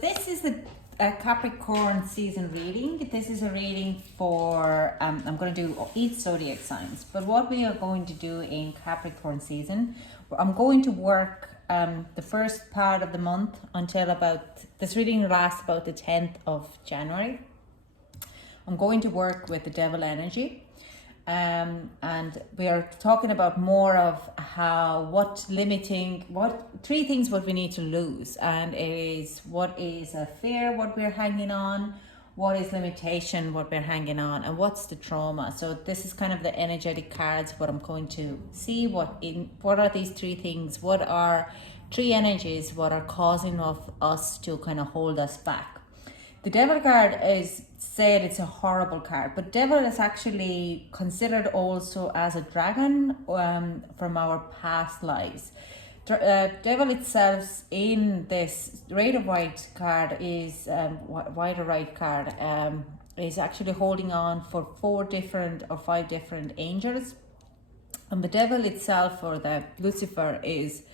this is the Capricorn season reading. This is a reading for, I'm going to do each zodiac signs. But what we are going to do in Capricorn season, I'm going to work the first part of the month until this reading lasts about the 10th of January. I'm going to work with the devil energy. And we are talking about more of three things what we need to lose, and it is what is a fear, what we're hanging on, what is limitation, what we're hanging on, and what's the trauma. So this is kind of the energetic cards, what I'm going to see, what are these three things, what are three energies, what are causing of us to kind of hold us back. The devil card is said it's a horrible card, but devil is actually considered also as a dragon from our past lives. Devil itself in this Rider White card is Rider Right card is actually holding on for 5 different angels, and the devil itself, or the Lucifer, is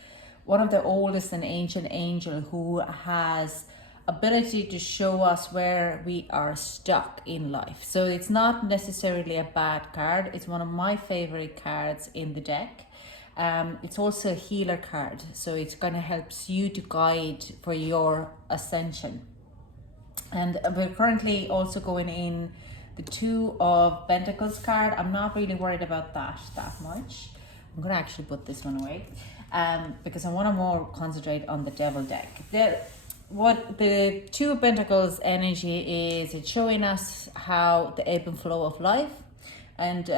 one of the oldest and ancient angel who has ability to show us where we are stuck in life. So it's not necessarily a bad card. It's one of my favorite cards in the deck. It's also a healer card, so it's gonna helps you to guide for your ascension. And we're currently also going in the 2 of Pentacles card. I'm not really worried about that much. I'm gonna actually put this one away because I want to more concentrate on the devil deck. What the 2 of Pentacles energy is, it's showing us how the ebb and flow of life, and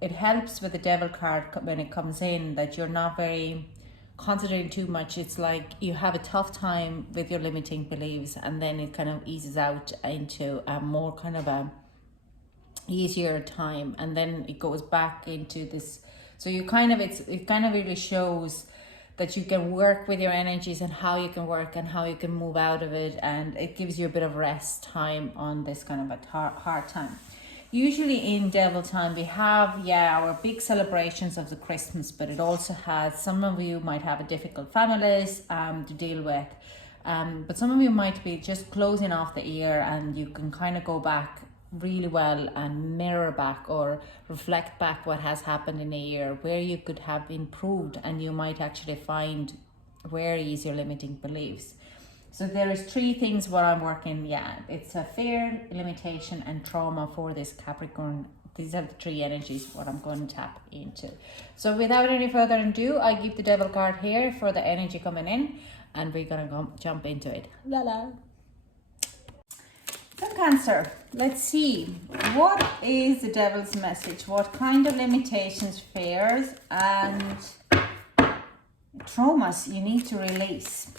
it helps with the devil card when it comes in that you're not very concentrating too much. It's like you have a tough time with your limiting beliefs, and then it kind of eases out into a more kind of a easier time, and then it goes back into this. So you kind of it kind of really shows that you can work with your energies and how you can work and how you can move out of it, and it gives you a bit of rest time on this kind of a hard time. Usually in devil time we have our big celebrations of the Christmas, but it also has, some of you might have a difficult families to deal with, but some of you might be just closing off the year, and you can kind of go back really well and mirror back or reflect back what has happened in a year, where you could have improved, and you might actually find where is your limiting beliefs. So there is 3 things what I'm working. It's a fear, limitation, and trauma for this Capricorn. These are the 3 energies what I'm going to tap into. So without any further ado, I give the devil card here for the energy coming in, and we're gonna jump into it. So Cancer, let's see, what is the devil's message? What kind of limitations, fears, and traumas you need to release?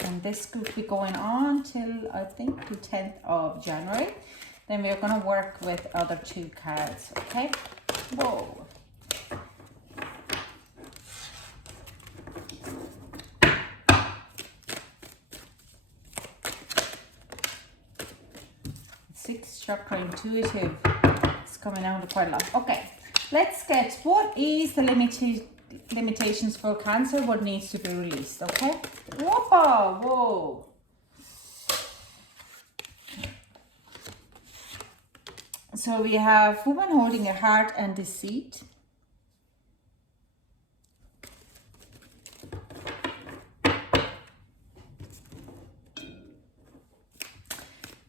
And this could be going on till I think the 10th of January. Then we're going to work with other 2 cards, okay? Whoa. Sixth chakra, intuitive. It's coming out quite a lot. Okay, let's get, what is the limitations for Cancer? What needs to be released? Okay. Whoa. So we have woman holding a heart and deceit.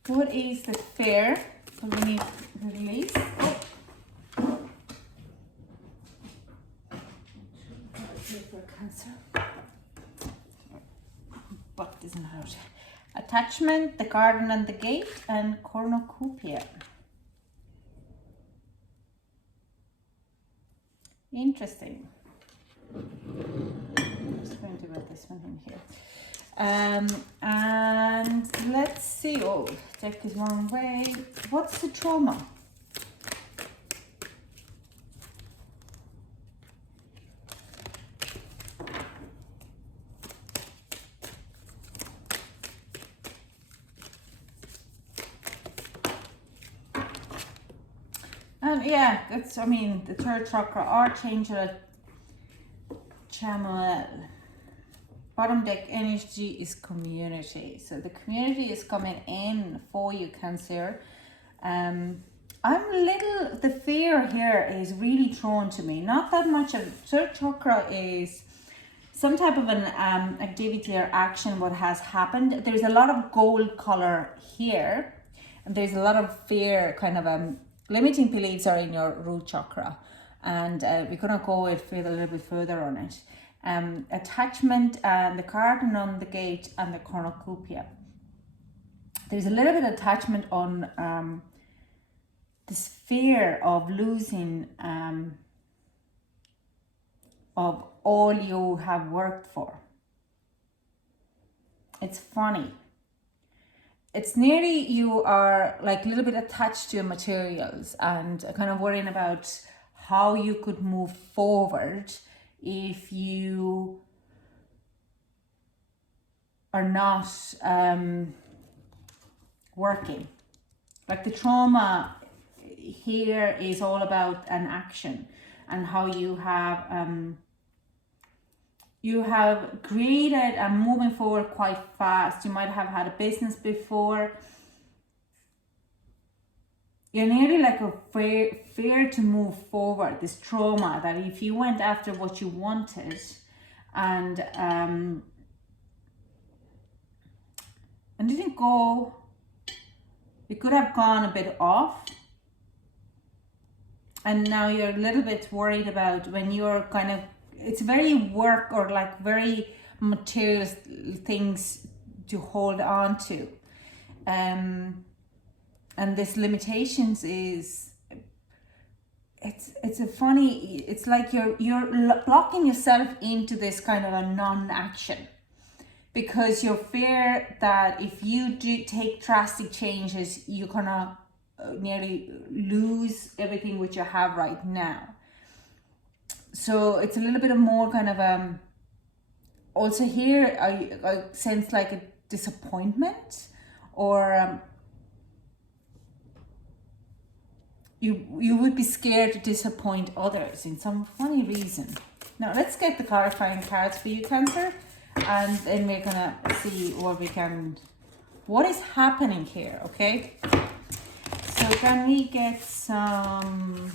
What is the fear that we need to release? Cancer. But isn't out. Attachment, the garden and the gate, and cornucopia. Interesting. I'm just going to put this one in here. And let's see. Oh, deck is wrong way. What's the trauma? And that's, I mean, the 3rd chakra, Archangel Chamuel. bottom deck energy is community. So the community is coming in for you, Cancer. The fear here is really drawn to me. Not that much of third chakra is some type of an activity or action what has happened. There's a lot of gold color here, and there's a lot of fear, kind of limiting beliefs are in your root chakra, and we're gonna go a little bit further on it. Attachment and the cardinal on the gate and the cornucopia. There's a little bit of attachment on this fear of losing of all you have worked for. It's funny. It's nearly you are like a little bit attached to your materials and kind of worrying about how you could move forward if you are not working. Like the trauma here is all about an action and how you have created and moving forward quite fast. You might have had a business before. You're nearly like a fear to move forward. This trauma that if you went after what you wanted and didn't go, it could have gone a bit off. And now you're a little bit worried about when you're kind of, it's very work or like very material things to hold on to. And this limitations is, it's a funny, it's like you're blocking yourself into this kind of a non-action because you fear that if you do take drastic changes, you're gonna nearly lose everything which you have right now. So it's a little bit of more kind of also here I sense like a disappointment or you would be scared to disappoint others in some funny reason. Now let's get the clarifying cards for you, Cancer, and then we're gonna see what is happening here, okay? So can we get some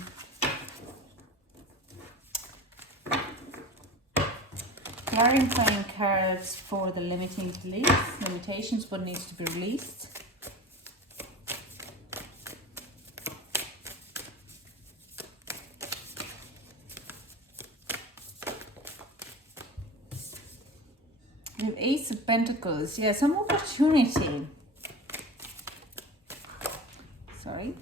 clarifying cards for the limiting beliefs, limitations, what needs to be released? We have Ace of Pentacles. Yeah, some opportunity. Sorry.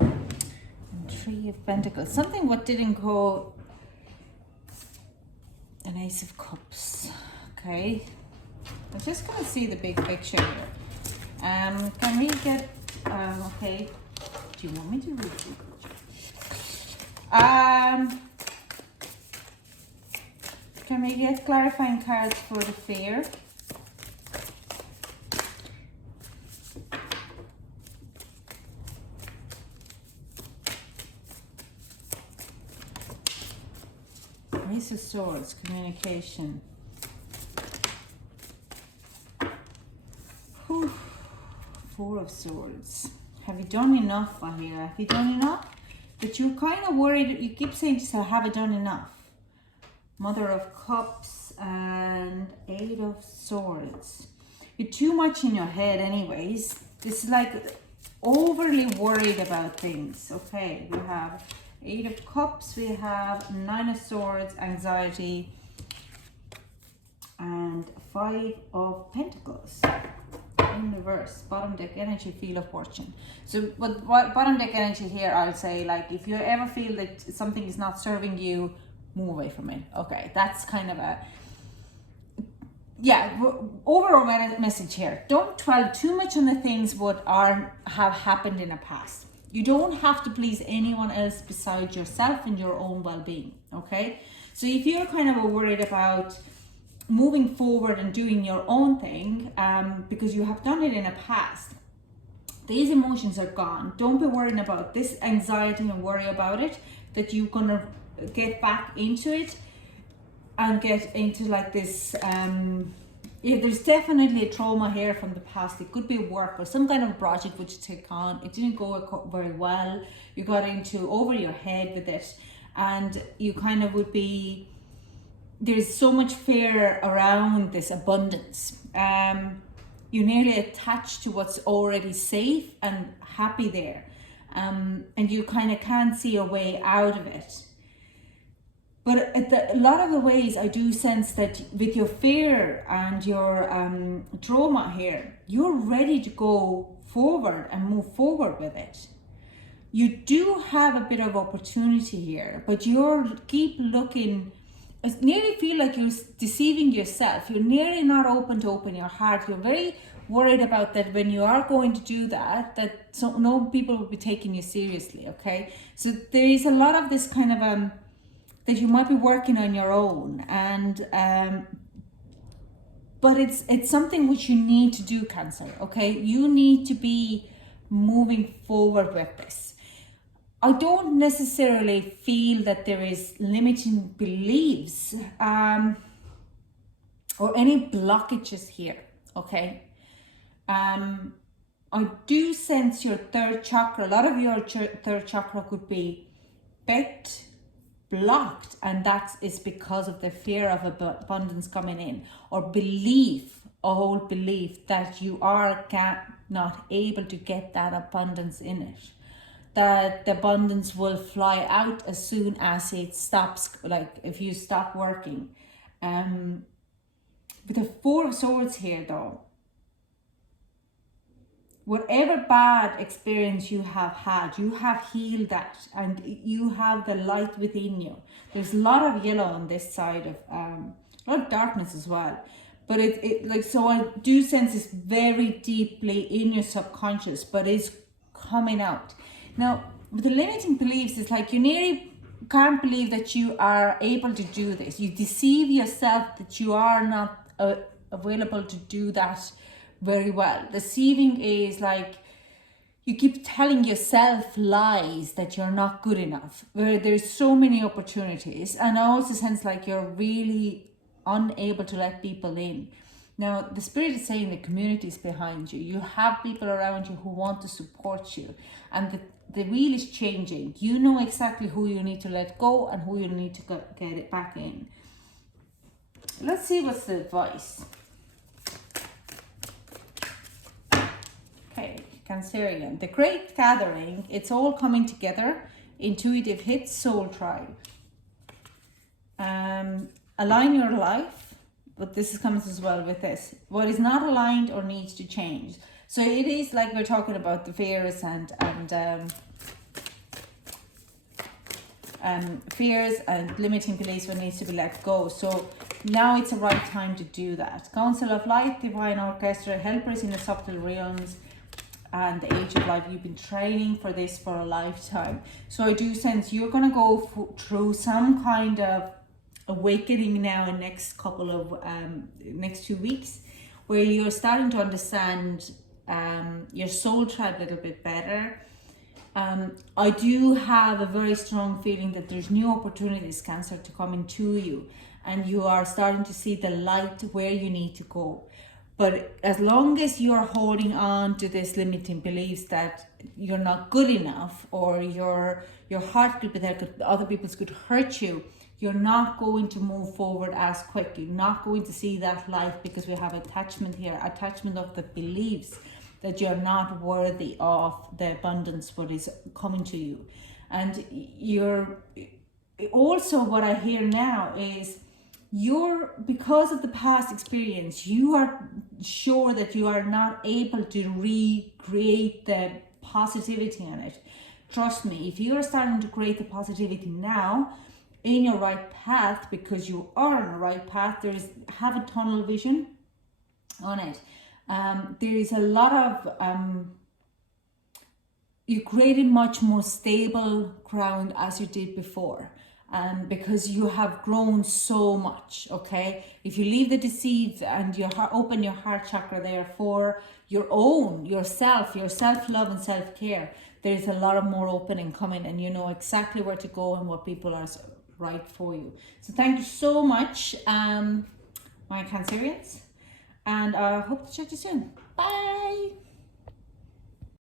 And Three of Pentacles. Something what didn't go. An Ace of Cups. Okay. I'm just going to see the big picture here. Can we get... okay. Do you want me to read it? Can we get clarifying cards for the fear? Ace of Swords, communication. Whew. Four of Swords. Have you done enough on here? Have you done enough? But you're kind of worried. You keep saying to yourself, have I done enough? Mother of Cups and Eight of Swords. You're too much in your head anyways. It's like overly worried about things. Okay, we have Eight of Cups. We have Nine of Swords, anxiety. And Five of Pentacles. In reverse, bottom deck energy, Wheel of Fortune. So what bottom deck energy here, I'll say, like, if you ever feel that something is not serving you, move away from it. Okay, that's kind of a, yeah, overall message here. Don't dwell too much on the things what have happened in the past. You don't have to please anyone else besides yourself and your own well-being, okay? So if you're kind of worried about moving forward and doing your own thing, because you have done it in the past, These emotions are gone. Don't be worrying about this anxiety and worry about it, that you're gonna get back into it and get into like this, yeah, there's definitely a trauma here from the past. It could be work or some kind of project which you take on. It didn't go very well. You got into over your head with it, and you kind of would be, there's so much fear around this abundance. You're nearly attached to what's already safe and happy there. And you kind of can't see a way out of it. But a lot of the ways I do sense that with your fear and your trauma here, you're ready to go forward and move forward with it. You do have a bit of opportunity here, but you're keep looking, I nearly feel like you're deceiving yourself. You're nearly not open to open your heart. You're very worried about that when you are going to do that, no people will be taking you seriously, okay? So there is a lot of this kind of that you might be working on your own, and but it's something which you need to do, Cancer, okay? You need to be moving forward with this. I don't necessarily feel that there is limiting beliefs or any blockages here, okay? I do sense your third chakra. A lot of your third chakra could be blocked, and that is because of the fear of abundance coming in, or belief, a whole belief that you are not able to get that abundance in it, that the abundance will fly out as soon as it stops, like if you stop working. With the Four of Swords here though, whatever bad experience you have healed that, and you have the light within you. There's a lot of yellow on this side of a lot of darkness as well, but it like, so I do sense it's very deeply in your subconscious, but it's coming out now. With the limiting beliefs, it's like you nearly can't believe that you are able to do this. You deceive yourself that you are not available to do that very well. Deceiving is like you keep telling yourself lies that you're not good enough, where there's so many opportunities. And I also sense like you're really unable to let people in. Now the spirit is saying the community is behind you. You have people around you who want to support you, and the wheel is changing. You know exactly who you need to let go and who you need to get it back in. Let's see what's the advice. Okay, Cancerian. The Great Gathering, it's all coming together. Intuitive hits, soul tribe. Align your life, but this is coming as well with this. What is not aligned or needs to change. So it is like we're talking about the fears and fears and limiting beliefs what needs to be let go. So now it's the right time to do that. Council of Light, Divine Orchestra, helpers in the subtle realms, and the Age of Life. You've been training for this for a lifetime. So I do sense you're going to go through some kind of awakening now in next couple of next 2 weeks, where you're starting to understand your soul tribe a little bit better. I do have a very strong feeling that there's new opportunities, Cancer, to come into you, and you are starting to see the light where you need to go. But as long as you're holding on to this limiting beliefs that you're not good enough, or your heart could be there, other people could hurt you, you're not going to move forward as quick. You're not going to see that light, because we have attachment here, attachment of the beliefs that you're not worthy of the abundance what is coming to you. And you're also, what I hear now is because of the past experience, you are sure that you are not able to recreate the positivity in it. Trust me, if you are starting to create the positivity now in your right path, because you are on the right path, have a tunnel vision on it. There is a lot of you created much more stable ground as you did before. because you have grown so much, okay? If you leave the deceit and you open your heart chakra there for your own, yourself, your self-love and self-care, there's a lot of more opening coming, and you know exactly where to go and what people are right for you. So thank you so much, my Cancerians, and I hope to chat to you soon. Bye.